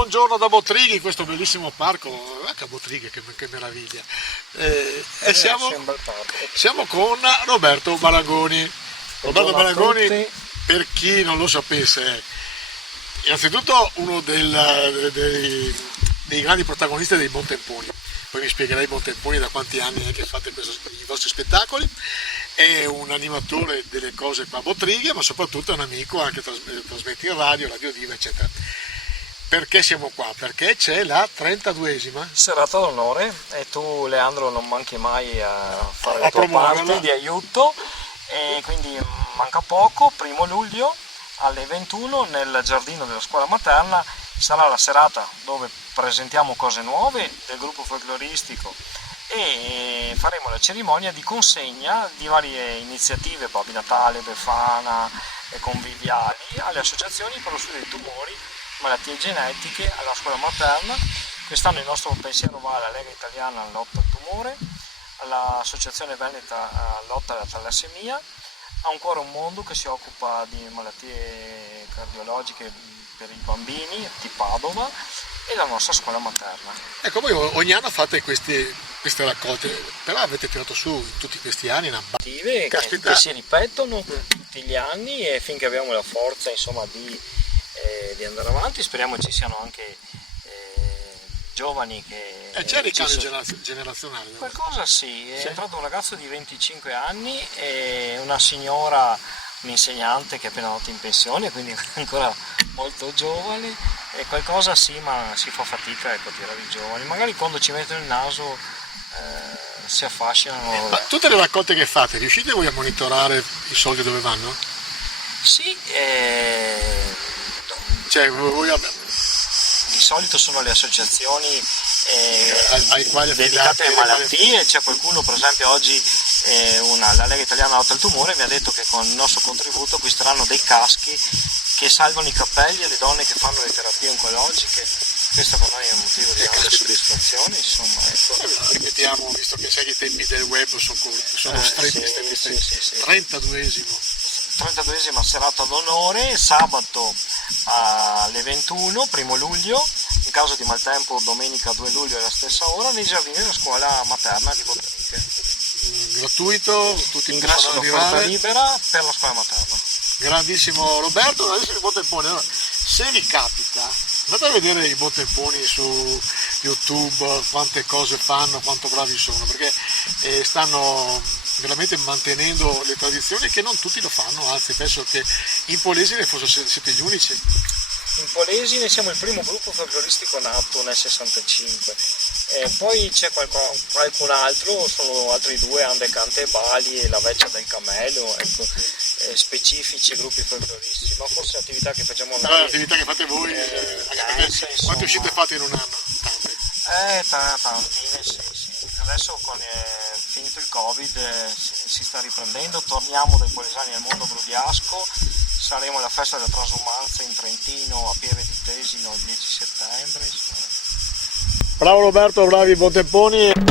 Buongiorno da Botrighi, questo bellissimo parco, anche a Botrighi, che meraviglia. E siamo con Roberto Barangoni. Roberto Barangoni, per chi non lo sapesse, è innanzitutto uno dei grandi protagonisti dei Buontemponi. Poi mi spiegherei Buontemponi da quanti anni è che fate i vostri spettacoli. È un animatore delle cose qua a Botrighi, ma soprattutto è un amico, anche trasmette in radio, Radio Diva, eccetera. Perché siamo qua? Perché c'è la 32esima serata d'onore e tu, Leandro, non manchi mai a fare la tua parte di aiuto, e quindi manca poco. 1° luglio alle 21 nel giardino della scuola materna sarà la serata dove presentiamo cose nuove del gruppo folcloristico e faremo la cerimonia di consegna di varie iniziative, Babbo Natale, Befana e conviviali, alle associazioni per lo studio dei tumori, malattie genetiche, alla scuola materna. Quest'anno il nostro pensiero va alla Lega Italiana Lotta al Tumore, all'Associazione Veneta Lotta alla Talassemia, a un Cuore un Mondo che si occupa di malattie cardiologiche per i bambini di Padova e la nostra scuola materna. Ecco, voi ogni anno fate queste raccolte, però avete tirato su in tutti questi anni una che si ripetono tutti gli anni, e finché abbiamo la forza, insomma, di andare avanti. Speriamo ci siano anche giovani che c'è ricambio generazionale. Qualcosa sì, è entrato un ragazzo di 25 anni e una signora, un'insegnante che è appena andata in pensione, quindi ancora molto giovane, e qualcosa sì, ma si fa fatica, ecco, a tirare i giovani. Magari quando ci mettono il naso si affascinano. Ma tutte le raccolte che fate, riuscite voi a monitorare i soldi dove vanno? Sì, di solito sono le associazioni dedicate alle malattie. C'è qualcuno, per esempio oggi la Lega Italiana Lotta al Tumore mi ha detto che con il nostro contributo acquisteranno dei caschi che salvano i capelli alle donne che fanno le terapie oncologiche. Questo per noi è un motivo di grande soddisfazione, insomma, ecco. Ripetiamo, visto che sai che i tempi del web sono stretti. 32esima serata d'onore, sabato alle 21, 1° luglio, in caso di maltempo domenica 2 luglio alla stessa ora, nei giardini della scuola materna di Botrighi. Gratuito, tutti ingresso da porta libera per la scuola materna. Grandissimo Roberto. Adesso i Buontemponi, allora, se vi capita, andate a vedere i Buontemponi su YouTube, quante cose fanno, quanto bravi sono, perché stanno veramente mantenendo le tradizioni che non tutti lo fanno, anzi penso che in Polesine forse siete gli unici. In Polesine siamo il primo gruppo folcloristico nato nel 65, poi c'è qualcun altro, sono altri 2, Ande Cante e Bali e la Veccia del Camello, ecco, specifici gruppi folcloristici, ma forse attività che facciamo noi. L'attività che fate voi, quante uscite fate in un anno? Tantine, sì. Adesso finito il Covid si sta riprendendo, torniamo dai Polesani al mondo Grudiasco, saremo alla festa della transumanza in Trentino a Pieve di Tesino il 10 settembre. Bravo Roberto, bravi Buontemponi.